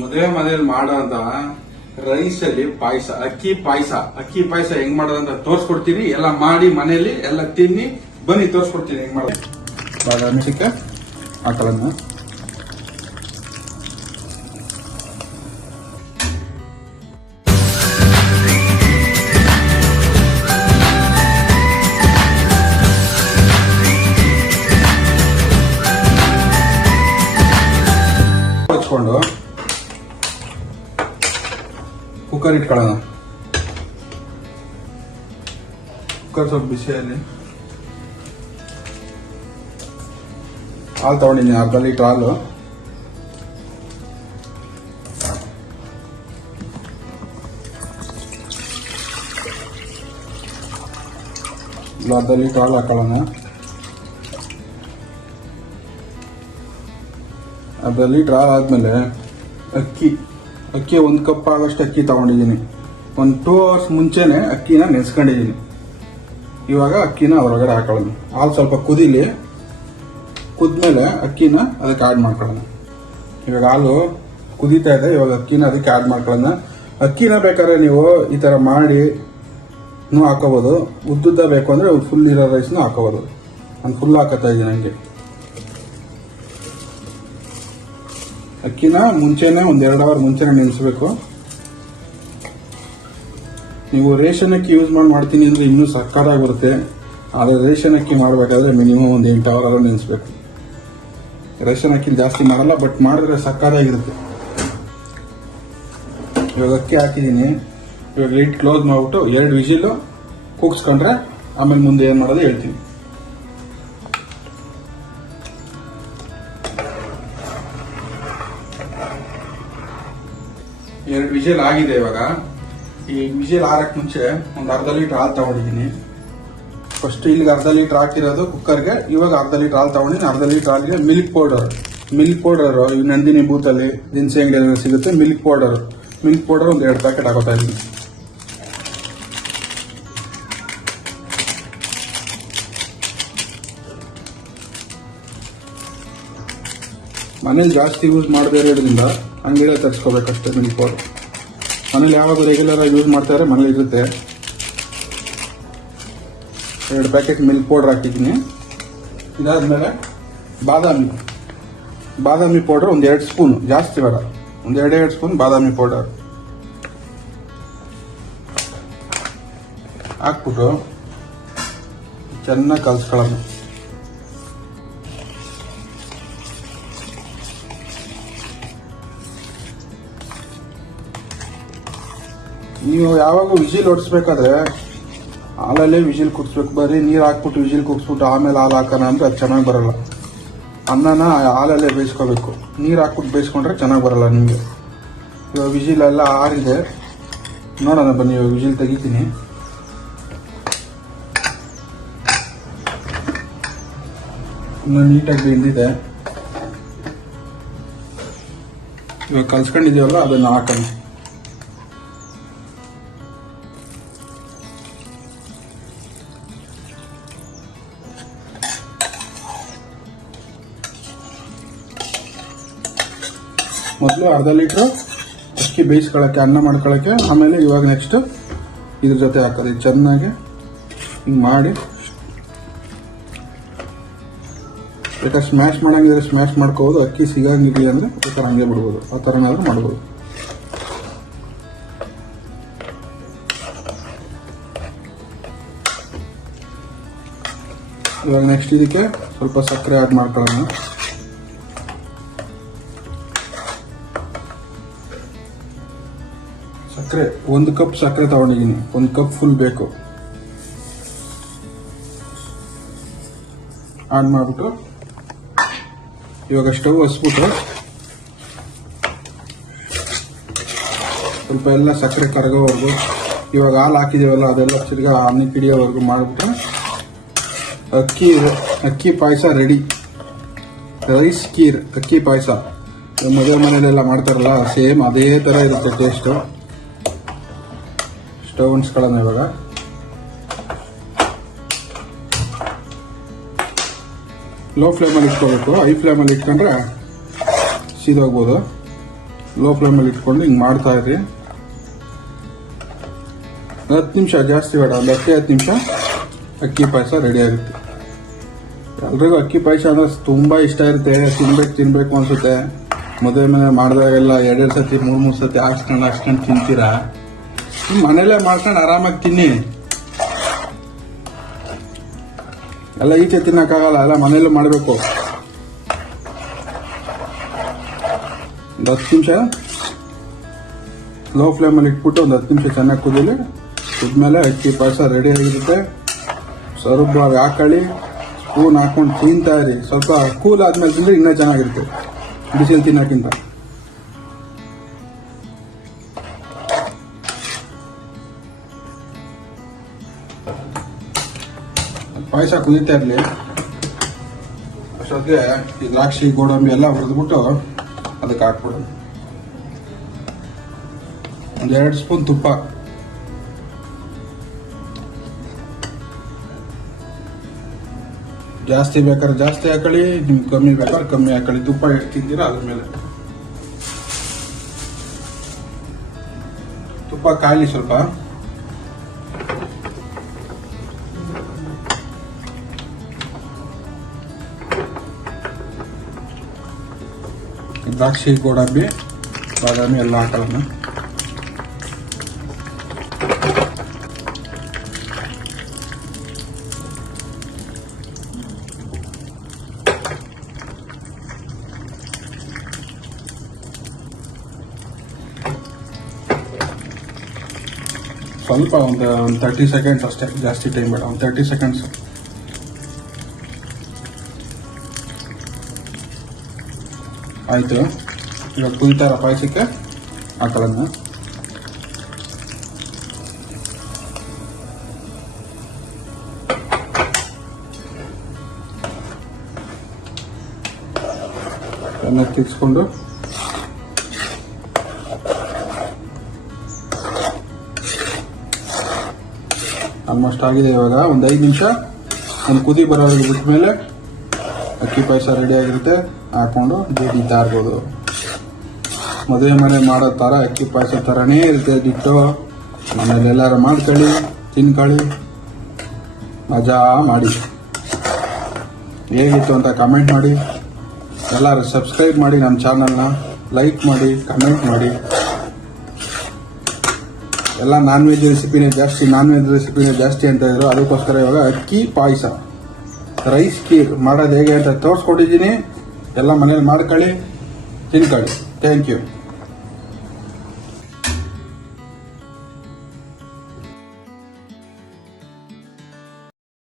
ಮದುವೆ ಮನೇಲಿ ಮಾಡೋಂತ ರೈಸ್ ಅಲ್ಲಿ ಪಾಯಸ, ಅಕ್ಕಿ ಪಾಯಸ ಹೆಂಗ್ ಮಾಡೋದಂತ ತೋರ್ಸ್ಕೊಡ್ತೀನಿ. ಎಲ್ಲ ಮಾಡಿ ಮನೆಯಲ್ಲಿ ಎಲ್ಲ ತಿನ್ನಿ, ಬನ್ನಿ ತೋರ್ಸ್ಕೊಡ್ತೀನಿ ಹೆಂಗ್ ಮಾಡೋದು. ಬಾದಾಮಿ ಚಿಕ್ಕ ಹಾಕಲನ್ನ ಹಚ್ಕೊಂಡು ಕುಕ್ಕರ್ ಇಟ್ಕೊಳ್ಳೋಣ. ಕುಕ್ಕರ್ ಸ್ವಲ್ಪ ಬಿಸಿಯಲ್ಲಿ ಹಾಲು ತಗೊಂಡಿದ್ದೀನಿ, ಅರ್ಧ ಲೀಟರ್ ಹಾಲು. ಅರ್ಧ ಲೀಟರ್ ಹಾಲು ಹಾಕೊಳ್ಳೋಣ. ಅರ್ಧ ಲೀಟರ್ ಹಾಲು ಆದ್ಮೇಲೆ ಅಕ್ಕಿ 1 ಕಪ್ ಆಗೋಷ್ಟು ಅಕ್ಕಿ ತಗೊಂಡಿದ್ದೀನಿ. ಒಂದು 2 ಅವರ್ಸ್ ಮುಂಚೆನೆ ಅಕ್ಕಿನ ನೆನೆಸ್ಕೊಂಡಿದ್ದೀನಿ. ಇವಾಗ ಅಕ್ಕಿನ ಹೊರಗಡೆ ಹಾಕೊಳ್ಳೋಣ. ಹಾಲು ಸ್ವಲ್ಪ ಕುದ್ಮೇಲೆ ಅಕ್ಕಿನ ಅದಕ್ಕೆ ಆ್ಯಡ್ ಮಾಡ್ಕೊಳ್ಳೋಣ. ಇವಾಗ ಹಾಲು ಕುದೀತಾ ಇದೆ, ಇವಾಗ ಅಕ್ಕಿನ ಅದಕ್ಕೆ ಆ್ಯಡ್ ಮಾಡ್ಕೊಳ್ಳೋಣ. ಅಕ್ಕಿನ ಬೇಕಾದ್ರೆ ನೀವು ಈ ಥರ ಮಾಡಿ ಹಾಕೋಬೋದು, ಉದ್ದುದ್ದ ಬೇಕು ಅಂದರೆ ಫುಲ್ ಇರೋ ರೈಸ್ನ ಹಾಕೋಬೋದು. ನಾನು ಫುಲ್ ಹಾಕೋತಾ ಇದ್ದೀನಿ. ಹಂಗೆ ಅಕ್ಕಿನ ಮುಂಚೆನೆ 1-2 ಅವರ್ ಮುಂಚೆನೆ ನೆನೆಸ್ಬೇಕು. ನೀವು ರೇಷನ್ ಅಕ್ಕಿ ಯೂಸ್ ಮಾಡ್ತೀನಿ ಅಂದರೆ ಇನ್ನೂ ಸಕ್ಕತ್ತಾಗಿ ಬರುತ್ತೆ. ಆದರೆ ರೇಷನ್ ಅಕ್ಕಿ ಮಾಡಬೇಕಾದ್ರೆ ಮಿನಿಮಮ್ 8 ಅವರ್ ಆದರೂ ನೆನೆಸ್ಬೇಕು. ರೇಷನ್ ಅಕ್ಕಿ ಜಾಸ್ತಿ ಮಾಡಲ್ಲ, ಬಟ್ ಮಾಡಿದ್ರೆ ಸಕ್ಕತ್ತಾಗಿರುತ್ತೆ. ಇವಾಗ ಅಕ್ಕಿ ಹಾಕಿದ್ದೀನಿ. ಇವಾಗ ಲಿಡ್ ಕ್ಲೋಸ್ ಮಾಡಿಬಿಟ್ಟು 2 ವಿಜಿಲು ಕೂಗಿಸ್ಕೊಂಡ್ರೆ ಆಮೇಲೆ ಮುಂದೆ ಏನು ಮಾಡೋದು ಹೇಳ್ತೀನಿ. ಎರಡು ವಿಜಿಲ್ ಆಗಿದೆ. ಇವಾಗ ಈ ವಿಜಿಲ್ ಆರಕ್ಕೆ ಮುಂಚೆ ಒಂದು ಅರ್ಧ ಲೀಟರ್ ಹಾಲು ತಗೊಂಡಿದ್ದೀನಿ. ಫಸ್ಟ್ ಇಲ್ಲಿಗೆ ಅರ್ಧ ಲೀಟರ್ ಹಾಕಿರೋದು ಕುಕ್ಕರ್ಗೆ. ಇವಾಗ ಅರ್ಧ ಲೀಟರ್ ಹಾಲು ತಗೊಂಡಿದ್ದೀನಿ. ಅರ್ಧ ಲೀಟರ್ ಹಾಲಿಗೆ ಮಿಲ್ಕ್ ಪೌಡರ್ ಈ ನಂದಿನಿ ಬೂತಲ್ಲಿ ದಿನಸಿ ಅಂಗಡಿಯಲ್ಲಿ ಸಿಗುತ್ತೆ. ಮಿಲ್ಕ್ ಪೌಡರ್ ಒಂದು 2 ಪ್ಯಾಕೆಟ್ ಹಾಕೋತಾ ಇದ್ದೀನಿ. ಮನೇಲಿ ಜಾಸ್ತಿ ಯೂಸ್ ಮಾಡದೇ ಇರೋದ್ರಿಂದ ಅಂಗಡಿಯಲ್ಲಿ ತರಿಸ್ಕೋಬೇಕಷ್ಟೇ. ಮಿಲ್ಕ್ ಪೌಡರ್ ಮನೇಲಿ ಯಾವಾಗ ರೆಗ್ಯುಲರ್ ಆಗಿ ಯೂಸ್ ಮಾಡ್ತಾರೆ ಮನೇಲಿ ಇರುತ್ತೆ. 2 ಪ್ಯಾಕೆಟ್ ಮಿಲ್ಕ್ ಪೌಡರ್ ಹಾಕಿದ್ದೀನಿ. ಇದಾದ್ಮೇಲೆ ಬಾದಾಮಿ ಪೌಡರ್ ಒಂದು 2 ಸ್ಪೂನ್, ಜಾಸ್ತಿ ಬೇಡ, ಒಂದು 2 ಸ್ಪೂನ್ ಬಾದಾಮಿ ಪೌಡರ್ ಹಾಕ್ಬಿಟ್ಟು ಚೆನ್ನಾಗಿ ಕಲಿಸ್ಕೊಳ್ಳೋಣ. ನೀವು ಯಾವಾಗ ವಿಜಿಲ್ ಹೊಡಿಸ್ಬೇಕಾದ್ರೆ ಹಾಲಲ್ಲೇ ವಿಜಿಲ್ ಕುದಿಸ್ಬೇಕು. ಬರೀ ನೀರು ಹಾಕ್ಬಿಟ್ಟು ವಿಜಿಲ್ ಕುದಿಸ್ಬಿಟ್ಟು ಆಮೇಲೆ ಹಾಲು ಹಾಕೋಣ ಅಂದರೆ ಅದು ಚೆನ್ನಾಗಿ ಬರಲ್ಲ. ಅನ್ನನ ಹಾಲಲ್ಲೇ ಬೇಯಿಸ್ಕೋಬೇಕು. ನೀರು ಹಾಕ್ಬಿಟ್ಟು ಬೇಯಿಸ್ಕೊಂಡ್ರೆ ಚೆನ್ನಾಗಿ ಬರಲ್ಲ ನಿಮಗೆ. ಇವಾಗ ವಿಜಿಲ್ ಎಲ್ಲ ಆರಿದೆ, ನೋಡೋಣ ಬನ್ನಿ. ಇವಾಗ ವಿಜಿಲ್ ತೆಗಿತೀನಿ. ಇನ್ನೂ ನೀಟಾಗಿ ಬೆಂದಿದೆ. ಇವಾಗ ಕಲ್ಸ್ಕೊಂಡಿದ್ದೀವಲ್ಲ ಅದನ್ನು ಹಾಕೋಣ. ಮೊದಲು ಅರ್ಧ ಲೀಟ್ರು ಅಕ್ಕಿ ಬೇಯಿಸ್ಕೊಳ್ಳೋಕ್ಕೆ, ಅನ್ನ ಮಾಡ್ಕೊಳ್ಳೋಕ್ಕೆ. ಆಮೇಲೆ ಇವಾಗ ನೆಕ್ಸ್ಟ್ ಇದ್ರ ಜೊತೆ ಹಾಕೋದು. ಇದು ಚೆನ್ನಾಗಿ ಹಿಂಗೆ ಮಾಡಿ, ಬೇಕಾದ್ರೆ ಸ್ಮ್ಯಾಶ್ ಮಾಡೋಂಗಿದ್ರೆ ಸ್ಮ್ಯಾಶ್ ಮಾಡ್ಕೋಬೋದು. ಅಕ್ಕಿ ಸಿಗಂಗಿಲ್ಲ ಅಂದರೆ ಬೇಕಾದ್ರೆ ಹಂಗೆ ಬಿಡ್ಬೋದು. ಆ ಥರನಾದ್ರೂ ಮಾಡ್ಬೋದು. ಇವಾಗ ನೆಕ್ಸ್ಟ್ ಇದಕ್ಕೆ ಸ್ವಲ್ಪ ಸಕ್ಕರೆ ಆ್ಯಡ್ ಮಾಡ್ಕೊಳ್ಳೋಣ. ಸಕ್ಕರೆ 1 ಕಪ್ ಸಕ್ಕರೆ ತಗೊಂಡಿದ್ದೀನಿ. 1 ಕಪ್ ಫುಲ್ ಬೇಕು. ಆಡ್ ಮಾಡಿಬಿಟ್ಟು ಇವಾಗ ಸ್ಟವ್ ಹಚ್ಬಿಟ್ರೆ ಸ್ವಲ್ಪ ಎಲ್ಲ ಸಕ್ಕರೆ ಕರಗೋವರೆಗೂ, ಇವಾಗ ಹಾಲು ಹಾಕಿದ್ದೀವಲ್ಲ ಅದೆಲ್ಲ ತಿರ್ಗಾ ಅನ್ನಕ್ಕೆ ಹಿಡಿಯೋವರೆಗೂ ಮಾಡಿಬಿಟ್ರೆ ಅಕ್ಕಿ ಪಾಯಸ ರೆಡಿ. ರೈಸ್ ಕೀರ್ ಅಕ್ಕಿ ಪಾಯಸ ಮದುವೆ ಮನೆಯಲ್ಲೆಲ್ಲ ಮಾಡ್ತಾರಲ್ಲ, ಸೇಮ್ ಅದೇ ಥರ ಇರುತ್ತೆ ಟೇಸ್ಟು. ಸ್ಟವ್ ಅನ್ಸ್ಕೊಳ್ಳೋಣ. ಇವಾಗ ಲೋ ಫ್ಲೇಮಲ್ಲಿ ಇಟ್ಕೋಬೇಕು. ಹೈ ಫ್ಲೇಮಲ್ಲಿ ಇಟ್ಕೊಂಡ್ರೆ ಸೀದೋಗ್ಬೋದು. ಲೋ ಫ್ಲೇಮಲ್ಲಿ ಇಟ್ಕೊಂಡು ಹಿಂಗೆ ಮಾಡ್ತಾ ಇರಿ. 10 ನಿಮಿಷ, ಜಾಸ್ತಿ ಬೇಡ, ಒಂದು 10 ನಿಮಿಷ ಅಕ್ಕಿ ಪಾಯಸ ರೆಡಿ ಆಗುತ್ತೆ. ಎಲ್ರಿಗೂ ಅಕ್ಕಿ ಪಾಯಸ ಅಂದ್ರೆ ತುಂಬ ಇಷ್ಟ ಇರುತ್ತೆ, ತಿನ್ಬೇಕು ಅನ್ಸುತ್ತೆ. ಮದುವೆ ಮನೆ ಮಾಡಿದಾಗೆಲ್ಲ 2 ಸತಿ 3 ಸತಿ ಹಾಕ್ಸ್ಕೊಂಡು ತಿಂತೀರಾ. ಮನೇಲೇ ಮಾಡ್ಕೊಂಡು ಆರಾಮಾಗಿ ತಿನ್ನಿ. ಎಲ್ಲ ಈಚೆ ತಿನ್ನಕ್ಕಾಗಲ್ಲ, ಎಲ್ಲ ಮನೇಲೂ ಮಾಡಬೇಕು. ಒಂದು 10 ನಿಮಿಷ ಲೋ ಫ್ಲೇಮಲ್ಲಿ ಇಟ್ಬಿಟ್ಟು ಒಂದು 10 ನಿಮಿಷ ಚೆನ್ನಾಗಿ ಕುದ್ಮೇಲೆ ಅಕ್ಕಿ ಪಾಯಸ ರೆಡಿ ಆಗಿರುತ್ತೆ. ಸ್ವಲ್ಪ ಹಾಕೊಳ್ಳಿ, ಸ್ಪೂನ್ ಹಾಕೊಂಡು ತಿಂತಾ ಇರಿ. ಸ್ವಲ್ಪ ಕೂಲ್ ಆದ್ಮೇಲೆ ತಿಂದ್ರೆ ಇನ್ನೂ ಚೆನ್ನಾಗಿರುತ್ತೆ ಬಿಸಿಲು ತಿನ್ನೋಕ್ಕಿಂತ. ಪಾಯಸ ಕುದೀತಾ ಇರಲಿ. ಅಷ್ಟೊತ್ತಿಗೆ ಈ ದ್ರಾಕ್ಷಿ ಗೋಡಂಬಿ ಎಲ್ಲ ಹುರಿದ್ಬಿಟ್ಟು ಅದಕ್ಕೆ ಹಾಕ್ಬಿಡೋದು. ಒಂದು 2 ಸ್ಪೂನ್ ತುಪ್ಪ, ಜಾಸ್ತಿ ಬೇಕಾದ್ರೆ ಜಾಸ್ತಿ ಹಾಕೊಳ್ಳಿ, ನಿಮ್ಗೆ ಕಮ್ಮಿ ಬೇಕಾದ್ರೆ ಕಮ್ಮಿ ಹಾಕೊಳ್ಳಿ. ತುಪ್ಪ ಎಷ್ಟು ತಿಂತೀರಾ ಅದ್ರ ಮೇಲೆ. ತುಪ್ಪ ಕಾಯಲಿ ಸ್ವಲ್ಪ. ದ್ರಾಕ್ಷಿ ಗೋಡಂಬಿ ಬಾದಾಮಿ ಎಲ್ಲ ಹಾಕೋಣ. ಸ್ವಲ್ಪ ಒಂದು 30 ಸೆಕೆಂಡ್ಸ್ ಅಷ್ಟೇ, ಜಾಸ್ತಿ ಟೈಮ್ ಬೇಡ, ಒಂದು 30 ಸೆಕೆಂಡ್ಸ್. ಆಯಿತು. ಇವಾಗ ಕುಯ್ತಾರ ಪಾಯಸಕ್ಕೆ ಹಾಕೊಳ್ಳೋಣ. ಚೆನ್ನಾಗಿ ತಿರ್ಸ್ಕೊಂಡು ಆಲ್ಮೋಸ್ಟ್ ಆಗಿದೆ. ಇವಾಗ ಒಂದು 5 ನಿಮಿಷ ಒಂದು ಕುದಿ ಬರೋರಿಗೆ ಬಿಟ್ಟ ಮೇಲೆ ಅಕ್ಕಿ ಪಾಯಸ ರೆಡಿ ಆಗಿರುತ್ತೆ. ಹಾಕೊಂಡು ತಿಂತಾ ಇರ್ಬೋದು. ಮದುವೆ ಮನೆ ಮಾಡೋ ಥರ ಅಕ್ಕಿ ಪಾಯಸ ಥರನೇ ಇರುತ್ತೆ ದಿಟ್ಟು. ಮನೇಲಿ ಎಲ್ಲರೂ ಮಾಡ್ಕೊಳ್ಳಿ, ತಿನ್ಕೊಳ್ಳಿ, ಮಜಾ ಮಾಡಿ. ಹೇಗಿತ್ತು ಅಂತ ಕಮೆಂಟ್ ಮಾಡಿ. ಎಲ್ಲರೂ ಸಬ್ಸ್ಕ್ರೈಬ್ ಮಾಡಿ, ನಮ್ಮ ಚಾನಲ್ನ ಲೈಕ್ ಮಾಡಿ, ಕಮೆಂಟ್ ಮಾಡಿ. ಎಲ್ಲ ನಾನ್ ವೆಜ್ ರೆಸಿಪಿನೇ ಜಾಸ್ತಿ ಅಂತ ಇದ್ರು. ಅದಕ್ಕೋಸ್ಕರ ಇವಾಗ ಅಕ್ಕಿ ಪಾಯಸ, ರೈಸ್ ಖೀರ್ ಮಾಡೋದು ಹೇಗೆ ಅಂತ ತೋರಿಸ್ಕೊಟ್ಟಿದ್ದೀನಿ. ಎಲ್ಲ ಮನೇಲಿ ಮಾಡ್ಕೊಳ್ಳಿ, ತಿನ್ಕೊಳ್ಳಿ. Thank you.